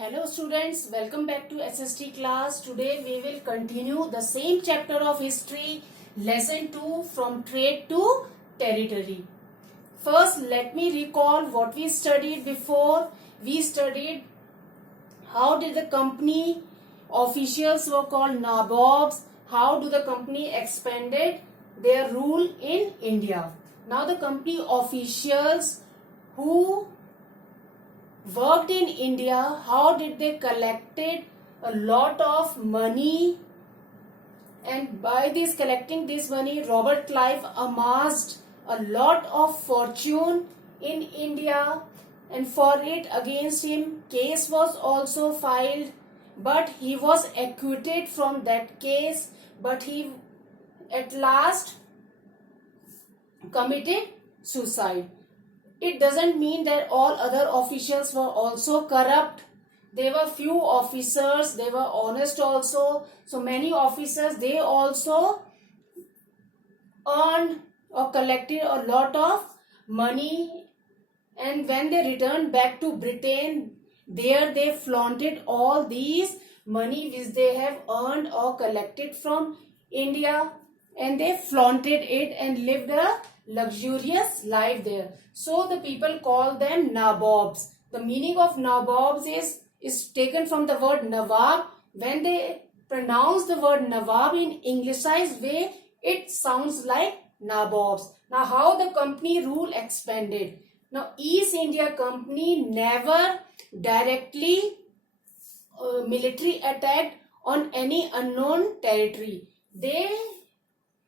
Hello students, welcome back to SST class. Today we will continue the same chapter of history, lesson 2 from trade to territory. First let me recall what we studied before. We studied how did the company officials were called nabobs, how do the company expanded their rule in India. Now the company officials who worked in India, how did they collected a lot of money, and by this collecting this money Robert Clive amassed a lot of fortune in India, and for it against him case was also filed, but he was acquitted from that case, but he at last committed suicide. It doesn't mean that all other officials were also corrupt. There were few officers, they were honest also. So many officers, they also earned or collected a lot of money, and when they returned back to Britain, there they flaunted all these money which they have earned or collected from India, and they flaunted it and lived a luxurious life there. So the people call them nabobs. The meaning of nabobs is taken from the word nawab. When they pronounce the word nawab in Englishized way, it sounds like nabobs. Now how the company rule expanded. Now East India Company never directly military attacked on any unknown territory. They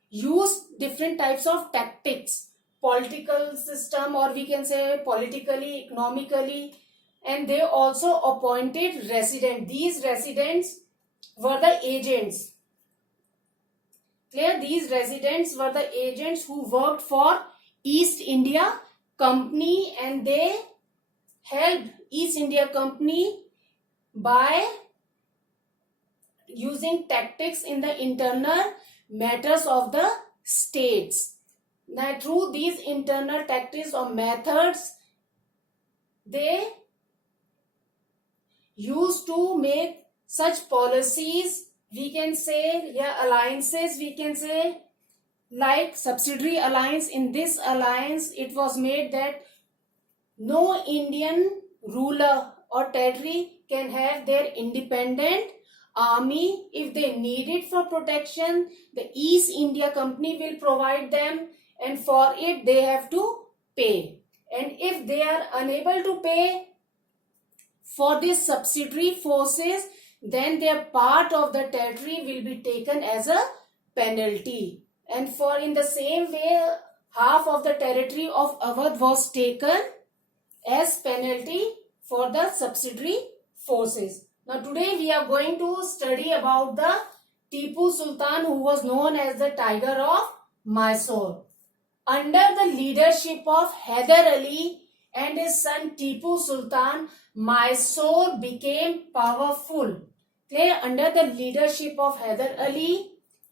use different types of tactics, political system, or we can say politically, economically, and they also appointed residents. These residents were the agents. Clear? These residents were the agents who worked for East India Company, and they helped East India Company by using tactics in the internal matters of the states. Now through these internal tactics or methods, they used to make such policies, we can say, alliances, we can say, like subsidiary alliance. In this alliance it was made that no Indian ruler or territory can have their independent army. If they need it for protection, the East India Company will provide them, and for it they have to pay. And if they are unable to pay for these subsidiary forces, then their part of the territory will be taken as a penalty. And for in the same way, half of the territory of Awadh was taken as penalty for the subsidiary forces. Now today we are going to study about the Tipu Sultan, who was known as the Tiger of Mysore. Under the leadership of Hyder Ali and his son Tipu Sultan, Mysore became powerful. Clear? Under the leadership of Hyder Ali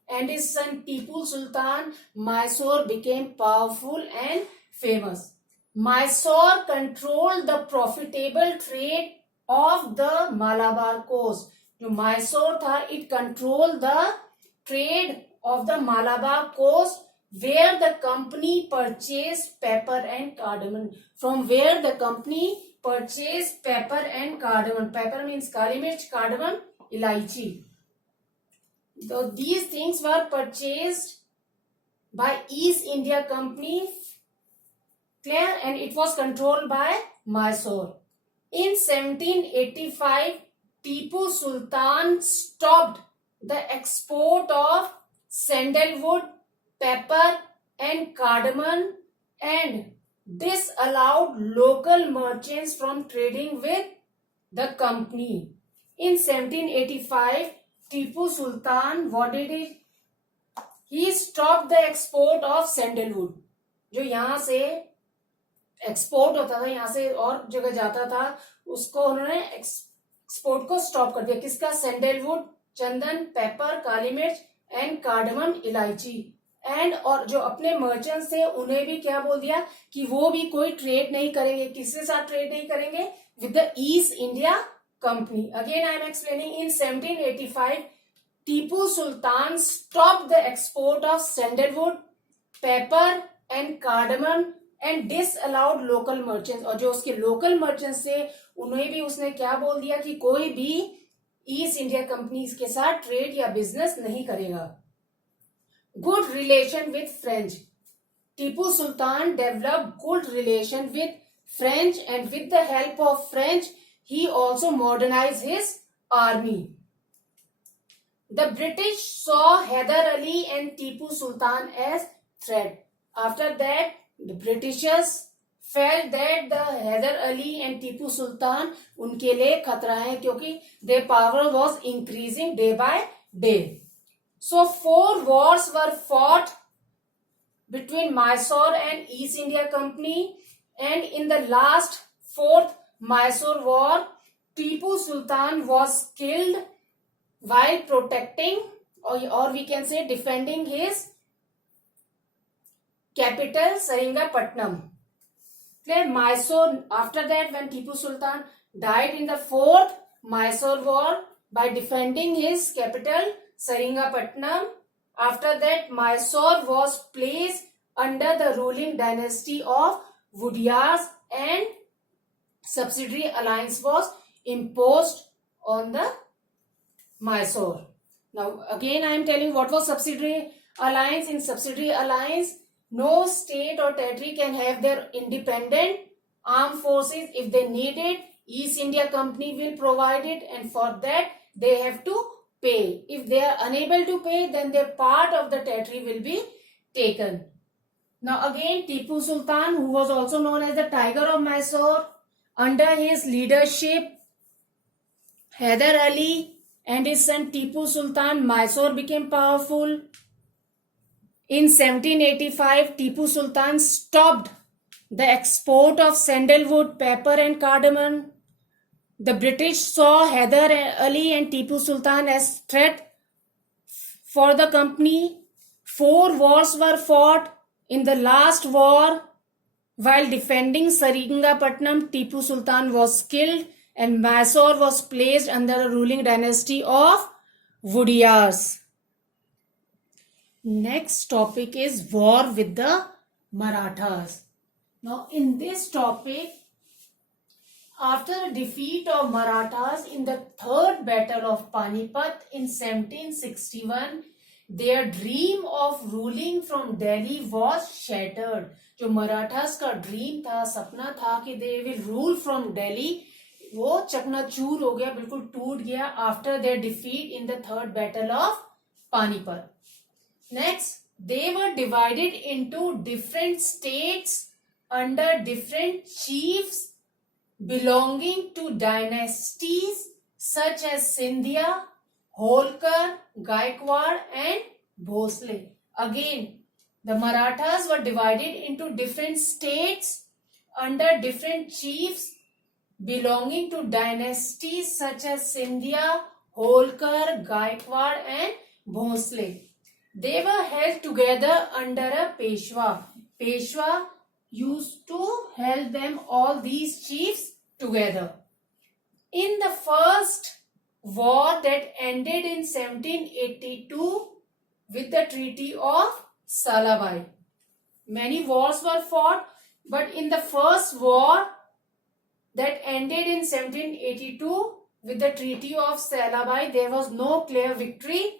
and his son Tipu Sultan, Mysore became powerful and famous. Mysore controlled the profitable trade of the Malabar coast. जो Mysore था, it controlled the trade of the Malabar coast, where the company purchased pepper and cardamom. From where the company purchased pepper and cardamom. Pepper means kali mirch, cardamom, elaichi. So these things were purchased by East India Company. Clear? And it was controlled by Mysore. In 1785, Tipu Sultan stopped the export of sandalwood, pepper and cardamom, and this allowed local merchants from trading with the company. In 1785, Tipu Sultan, what did he? He stopped the export of sandalwood. जो यहाँ से export होता था, यहाँ से और जगह जाता था, उसको उन्होंने एक्सपोर्ट को स्टॉप कर दिया. किसका? सैंडलवुड, चंदन, पेपर, काली मिर्च एंड कार्डमम, इलायची. एंड और जो अपने मर्चेंट्स थे उन्हें भी क्या बोल दिया कि वो भी कोई ट्रेड नहीं करेंगे. किसके साथ ट्रेड नहीं करेंगे? With the east India company. Again, I am explaining. In 1785, Tipu Sultan stopped the export of sandalwood, pepper and cardamom and disallowed local merchants. और जो उसके local merchants थे उन्हें भी उसने क्या बोल दिया कि कोई भी ईस्ट इंडिया कंपनीज के साथ ट्रेड या बिजनेस नहीं करेगा. Good relation with French. Tipu Sultan developed good relation with French, and with the help of French, he also modernized his army. The British saw Hyder Ali and Tipu Sultan as threat. After that, the Britishers felt that the Hyder Ali and Tipu Sultan उनके लिए खतरा है क्योंकि their power was increasing day by day. So 4 wars were fought between Mysore and East India Company, and in the last 4th Mysore War, Tipu Sultan was killed while protecting or we can say defending his capital Seringapatnam. Clear? Mysore, after that when Tipu Sultan died in the 4th Mysore War by defending his capital Seringapatnam, after that Mysore was placed under the ruling dynasty of Wodeyars and subsidiary alliance was imposed on the Mysore. Now again I am telling what was subsidiary alliance. In subsidiary alliance, no state or territory can have their independent armed forces. If they need it, East India Company will provide it, and for that they have to pay. If they are unable to pay, then their part of the territory will be taken. Now again, Tipu Sultan, who was also known as the Tiger of Mysore, under his leadership, Hyder Ali and his son Tipu Sultan, Mysore became powerful. In 1785, Tipu Sultan stopped the export of sandalwood, pepper and cardamom. The British saw Hyder Ali and Tipu Sultan as threat for the company. 4 wars were fought. In the last war, while defending Seringapatnam, Tipu Sultan was killed and Mysore was placed under the ruling dynasty of Wodeyars. Next topic is war with the Marathas. Now in this topic, after the defeat of Marathas in the 3rd battle of Panipat in 1761, their dream of ruling from Delhi was shattered. जो मराठास का dream था, सपना था कि they will rule from Delhi, वो चकनाचूर हो गया, बिल्कुल टूट गया after their defeat in the 3rd battle of Panipat. Next, they were divided into different states under different chiefs belonging to dynasties such as Scindia, Holkar, Gaikwad and Bhosle. Again, the Marathas were divided into different states under different chiefs belonging to dynasties such as Scindia, Holkar, Gaikwad and Bhosle. They were held together under a Peshwa. Peshwa used to hold them, all these chiefs, together. In the first war that ended in 1782 with the Treaty of Salabai. Many wars were fought, but in the first war that ended in 1782 with the Treaty of Salabai, there was no clear victory.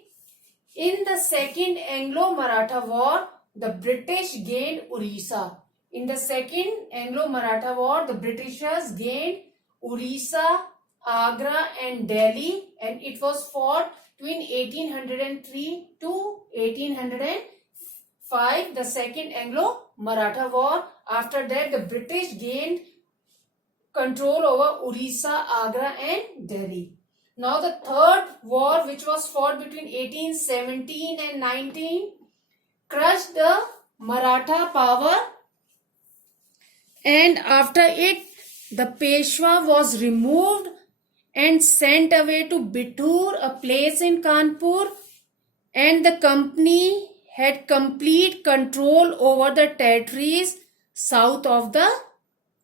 In the second Anglo-Maratha War, the British gained Orissa. In the second Anglo-Maratha War, the Britishers gained Orissa, Agra and Delhi, and it was fought between 1803 to 1805, the second Anglo-Maratha War. After that, the British gained control over Orissa, Agra and Delhi. Now the third war, which was fought between 1817 and 19, crushed the Maratha power, and after it the Peshwa was removed and sent away to Bithur, a place in Kanpur, and the company had complete control over the territories south of the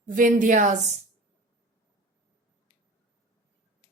Vindhyas.